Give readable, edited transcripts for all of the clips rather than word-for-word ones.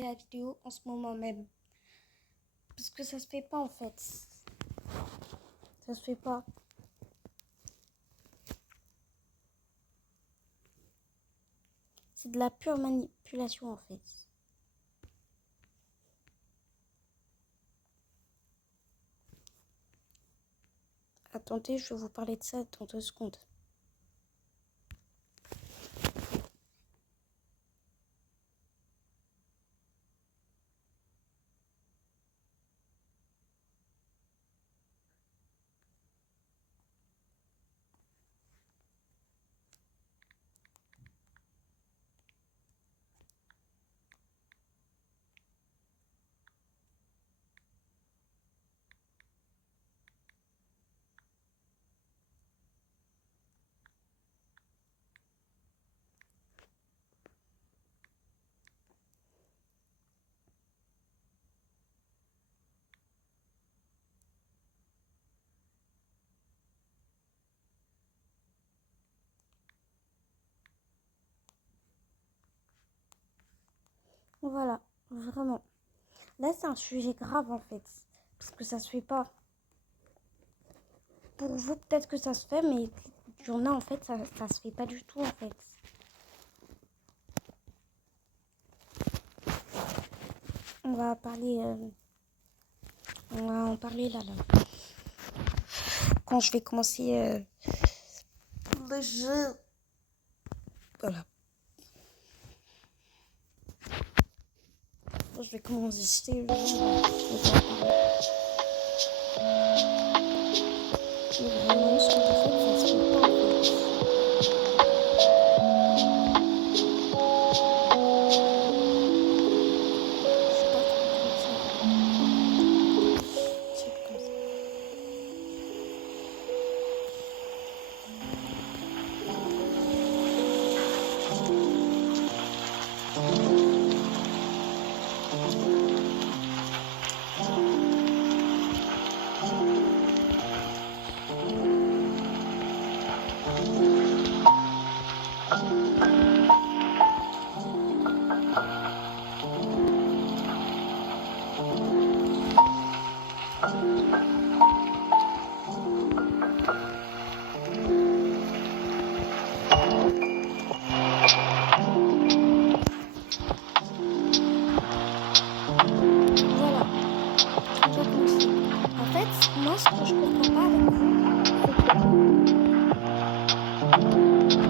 la vidéo en ce moment même. Parce que ça se fait pas en fait. Ça se fait pas. C'est de la pure manipulation en fait. Attendez, je vais vous parler de ça dans 2 secondes. Voilà, vraiment. Là, c'est un sujet grave en fait. Parce que ça se fait pas. Pour vous, peut-être que ça se fait, mais il y en a en fait, ça se fait pas du tout en fait. On va parler. On va en parler là. Quand je vais commencer le jeu. Voilà. Quand je vais commencer le jeu. Vraiment, ce que tu fais, ça se fait pas en fait. Moi, ce que je comprends pas avec vous, c'est que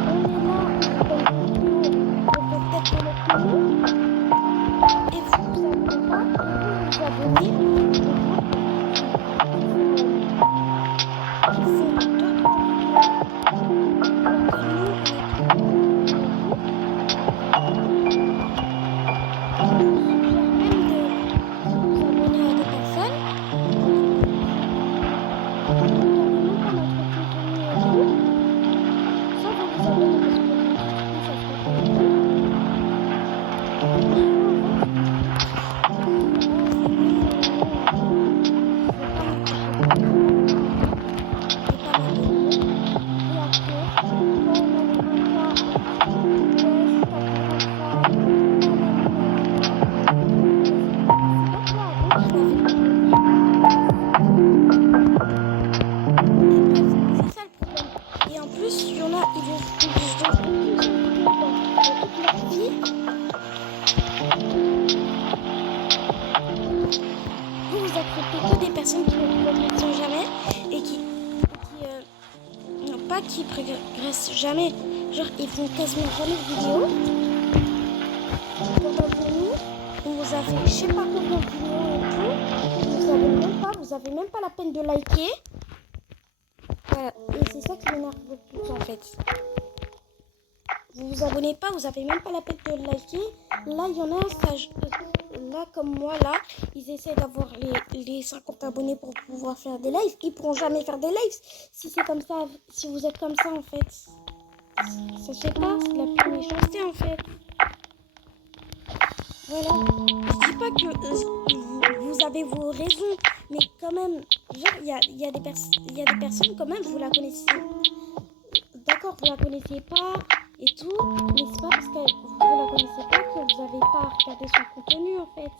on est là, on fait peut-être de l'opinion, et vous abonnez pas, et vous abonnez, ils font 2-3 vidéos, alors que nous, on suggère même de vous abonner à des personnes. Vous acceptez que des personnes qui ne progressent jamais et qui progressent jamais. Genre, ils font quasiment jamais de vidéos. Pourtant, pour nous, on vous a fait je sais pas combien de vidéos et tout. Vous avez même pas la peine de liker. Voilà. Et c'est ça qui m'énerve le plus en fait. Vous vous abonnez pas, vous avez même pas la peine de liker. Là, il y en a un stage. Là, comme moi, là, ils essaient d'avoir les 50 abonnés pour pouvoir faire des lives. Ils pourront jamais faire des lives si c'est comme ça, si vous êtes comme ça, en fait. Ça se fait pas, c'est de la pure méchanceté, en fait. Voilà. Je dis pas que vous avez vos raisons, mais quand même, genre, il y a des personnes, quand même, vous la connaissez. D'accord, vous la connaissez pas. et tout, mais c'est pas parce que vous la connaissez pas que vous avez pas à regarder son contenu en fait.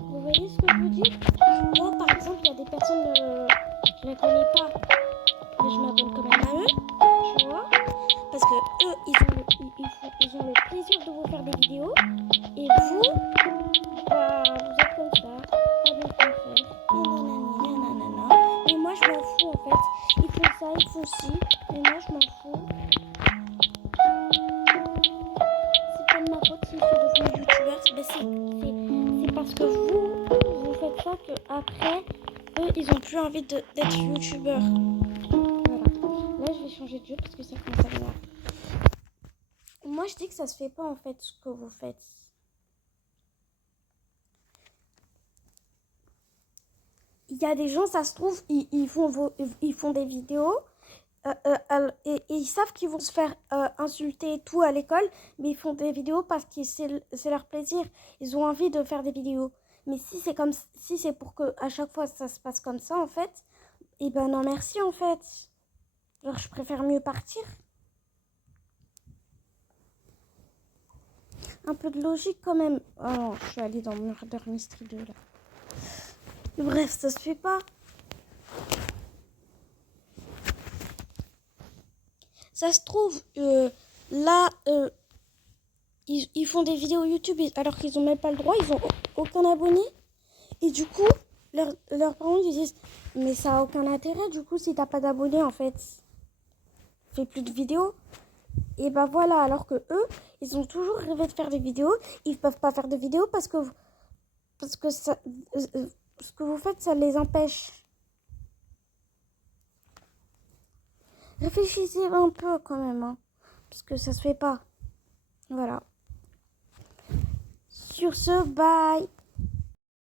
Vous voyez ce que je veux dire? Moi par exemple, il y a des personnes, je les connais pas, mais je m'abonne quand même à eux, tu vois, parce que eux, ils ont le plaisir de vous faire des vidéos, et vous, bah, vous êtes comme ça, pas bien faire, et nanana, et moi je m'en fous en fait, ils font ça, ils font ci, et moi je m'en fous. C'est pas de ma faute si je suis devenue youtubeur, c'est parce que vous faites ça que après, eux, ils ont plus envie d'être youtubeurs. Voilà. Là, je vais changer de jeu parce que ça commence à m'énerver. Moi, je dis que ça se fait pas en fait ce que vous faites. Il y a des gens, ça se trouve, ils font des vidéos et ils savent qu'ils vont se faire insulter et tout à l'école, mais ils font des vidéos parce que c'est leur plaisir. Ils ont envie de faire des vidéos. Mais si c'est pour que à chaque fois ça se passe comme ça en fait, et ben non merci en fait. Genre je préfère mieux partir. Un peu de logique quand même. Oh non, je suis allée dans Murder Mystery 2 là. Bref, ça se fait pas. Ça se trouve, là, ils font des vidéos YouTube alors qu'ils n'ont même pas le droit, ils n'ont aucun abonné. Et du coup, leurs parents ils disent mais ça a aucun intérêt du coup si t'as pas d'abonnés en fait. Fais plus de vidéos. Et bah voilà, alors que eux, ils ont toujours rêvé de faire des vidéos. Ils peuvent pas faire de vidéos parce que ça, ce que vous faites, ça les empêche. Réfléchissez un peu quand même, hein, parce que ça se fait pas. Voilà. Sur ce, bye.